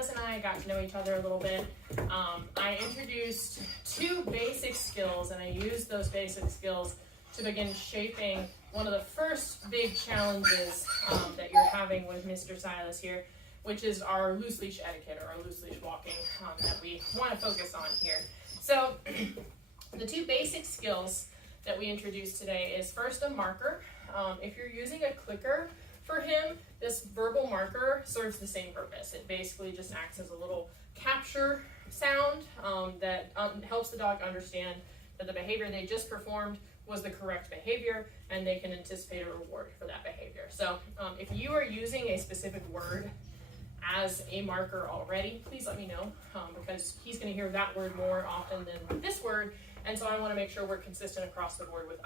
Silas and I got to know each other a little bit, I introduced 2 basic skills, and I used those basic skills to begin shaping one of the first big challenges that you're having with Mr. Silas here, which is our loose leash etiquette, or our loose leash walking that we want to focus on here. So the 2 basic skills that we introduced today is first a marker. If you're using a clicker for him, this verbal marker serves the same purpose. It basically just acts as a little capture sound that helps the dog understand that the behavior they just performed was the correct behavior, and they can anticipate a reward for that behavior. So if you are using a specific word as a marker already, please let me know, because he's going to hear that word more often than this word, and so I want to make sure we're consistent across the board with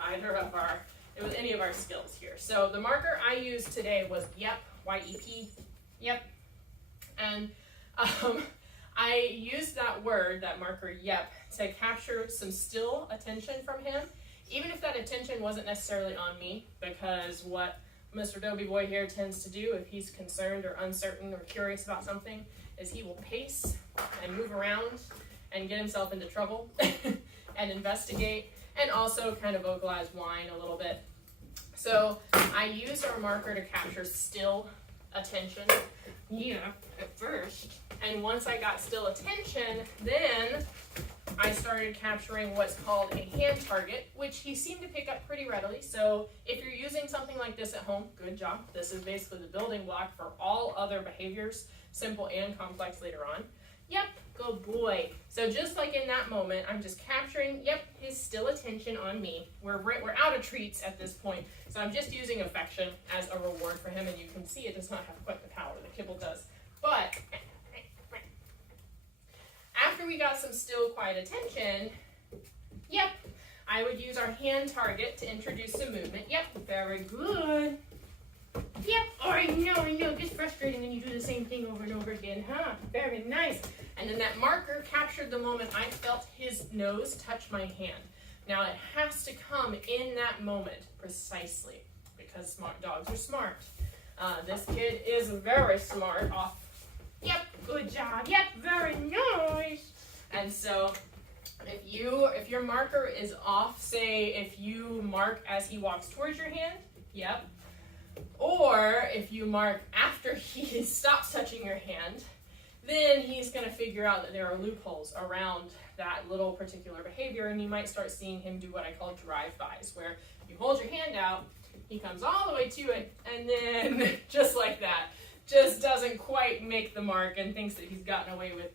with any of our skills here. So the marker I used today was yep, Y-E-P, yep, and I used that word, that marker yep, to capture some still attention from him, even if that attention wasn't necessarily on me, because what Mr. Dobie Boy here tends to do if he's concerned or uncertain or curious about something is he will pace and move around and get himself into trouble and investigate, and also kind of vocalize whine a little bit. So I used our marker to capture still attention, at first. And once I got still attention, then I started capturing what's called a hand target, which he seemed to pick up pretty readily. So if you're using something like this at home, good job. This is basically the building block for all other behaviors, simple and complex later on. Yep, good boy. So just like in that moment, I'm just capturing, his still attention on me. We're out of treats at this point, so I'm just using affection as a reward for him, and you can see it does not have quite the power that kibble does. But after we got some still, quiet attention, I would use our hand target to introduce some movement. Very good. I know, it gets frustrating when you do the same thing over and over again, huh? Very nice. And then that marker captured the moment I felt his nose touch my hand. Now it has to come in that moment, precisely, because smart dogs are smart. This kid is very smart. Good job. Very nice. And so if your marker is off, say if you mark as he walks towards your hand, or if you mark after he stops touching your hand, then he's going to figure out that there are loopholes around that little particular behavior, and you might start seeing him do what I call drive-bys, where you hold your hand out, he comes all the way to it, and then just like that, just doesn't quite make the mark and thinks that he's gotten away with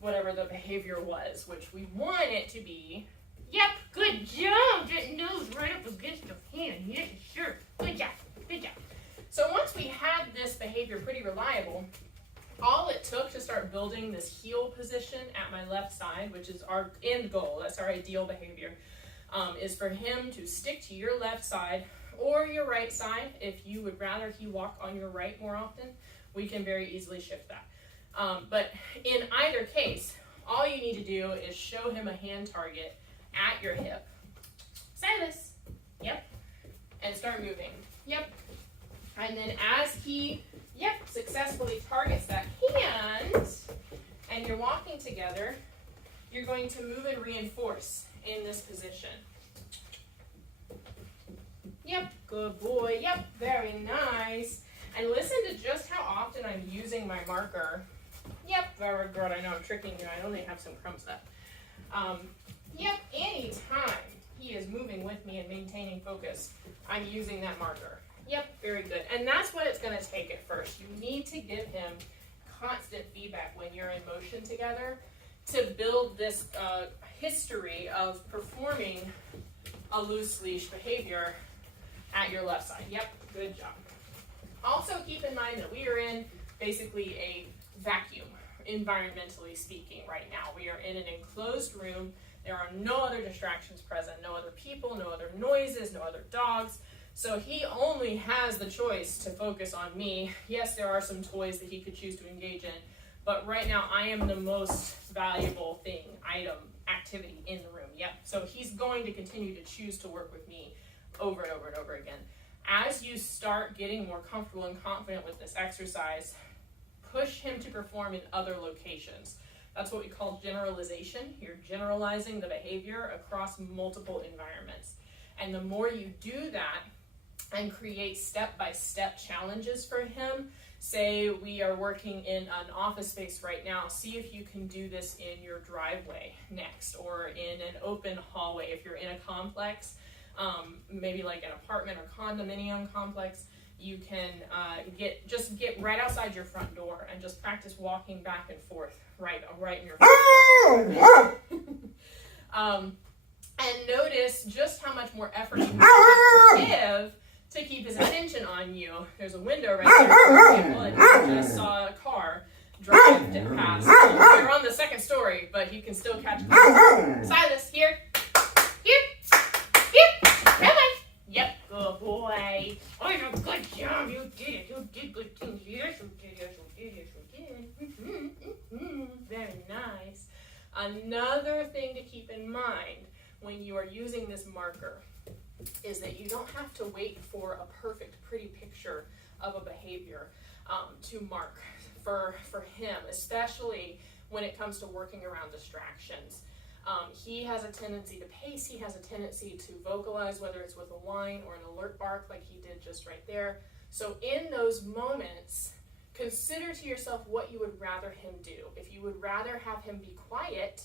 whatever the behavior was, which we want it to be. Good job. That nose right up against the hand. Yes, sure. Good job. So once we had this behavior pretty reliable, all it took to start building this heel position at my left side, which is our end goal, that's our ideal behavior, is for him to stick to your left side or your right side. If you would rather he walk on your right more often, we can very easily shift that. But in either case, all you need to do is show him a hand target at your hip. Silas, and start moving. And then as he, successfully targets that hand, and you're walking together, you're going to move and reinforce in this position. Good boy. Very nice. And listen to just how often I'm using my marker. Very good. I know I'm tricking you. I only have some crumbs left. Anytime he is moving with me and maintaining focus, I'm using that marker. Very good. And that's what it's going to take at first. You need to give him constant feedback when you're in motion together to build this history of performing a loose leash behavior at your left side. Good job. Also keep in mind that we are in basically a vacuum, environmentally speaking, right now. We are in an enclosed room. There are no other distractions present, no other people, no other noises, no other dogs. So he only has the choice to focus on me. Yes, there are some toys that he could choose to engage in, but right now I am the most valuable thing, item, activity in the room. So he's going to continue to choose to work with me over and over and over again. As you start getting more comfortable and confident with this exercise, put push him to perform in other locations. That's what we call generalization. You're generalizing the behavior across multiple environments. And the more you do that and create step-by-step challenges for him, say we are working in an office space right now, see if you can do this in your driveway next, or in an open hallway if you're in a complex, maybe like an apartment or condominium complex. You can get right outside your front door and just practice walking back and forth right in your front door. And notice just how much more effort you have to give to keep his attention on you. There's a window right there, for example, and you just saw a car drive past. They're on the second story, but he can still catch cars. Silas, here, come on. Yep, good boy. Oh, good job. You did it. You did good things. Yes, you did. Yes, you did. Yes, you did. Very nice. Another thing to keep in mind when you are using this marker is that you don't have to wait for a perfect, pretty picture of a behavior to mark for him, especially when it comes to working around distractions. He has a tendency to pace, he has a tendency to vocalize, whether it's with a whine or an alert bark like he did just right there. So in those moments, consider to yourself what you would rather him do. If you would rather have him be quiet,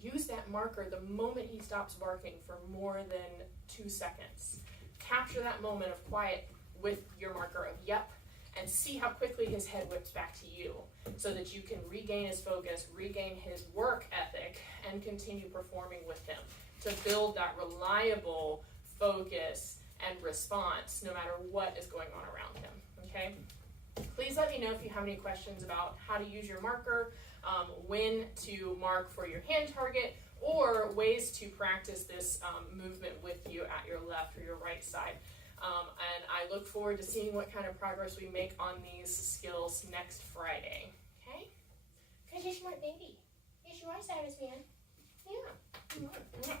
use that marker the moment he stops barking for more than 2 seconds. Capture that moment of quiet with your marker of yep, and see how quickly his head whips back to you so that you can regain his focus, regain his work ethic, and continue performing with him to build that reliable focus and response no matter what is going on around him, okay? Please let me know if you have any questions about how to use your marker, when to mark for your hand target, or ways to practice this movement with you at your left or your right side. And I look forward to seeing what kind of progress we make on these skills next Friday. Okay? Because you're a smart baby. Yes, you are, Silas, man. Yeah.